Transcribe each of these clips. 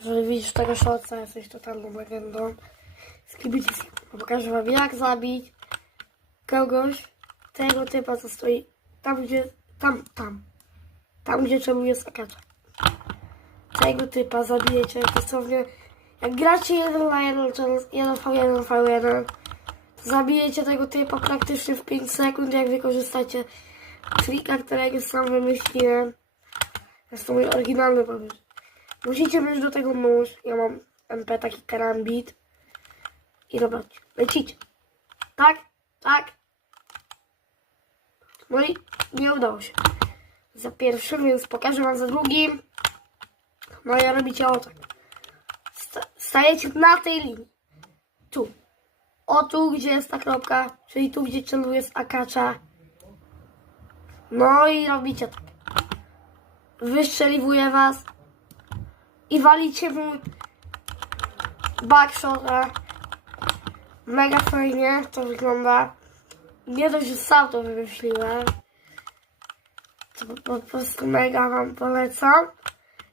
Jeżeli widzisz tego shortsa, jesteś totalną legendą. Skibity Pokażę wam jak zabić kogoś, tego typa, co stoi tam, gdzie, tam, tam. Tam, gdzie celuje sakacza. Tego typa zabijecie dosłownie. Jak gracie 1 na 1, czy 1 v 1 v 1 to zabijecie tego typa praktycznie w 5 sekund, jak wykorzystacie trika, którego sam wymyśliłem. Jest to mój oryginalny pomysł. Musicie mieć do tego nóż. Ja mam MP taki karambit. I zobaczcie, lecicie. Tak, tak. No i nie udało się. Za pierwszym, więc pokażę wam za drugim. No i robicie o tak. Sta- Stajecie na tej linii. Tu. O tu, gdzie jest ta kropka, czyli tu, gdzie celuje z akacza. No i robicie tak. Wystrzeliwuję was i walicie mu backshota. Mega fajnie to wygląda. Nie dość, że sam to wymyśliłem. To po, prostu mega wam polecam.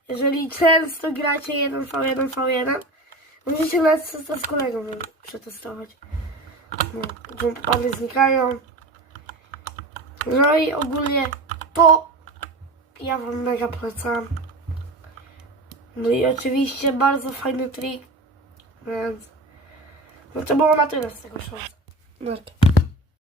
Jeżeli często gracie 1v1, v1, możecie nawet z, z kolegą przetestować. No, jumppady znikają. No i ogólnie to ja wam mega polecam. No i oczywiście bardzo fajny trik. Więc no to było na tyle z tego shorta. Narka.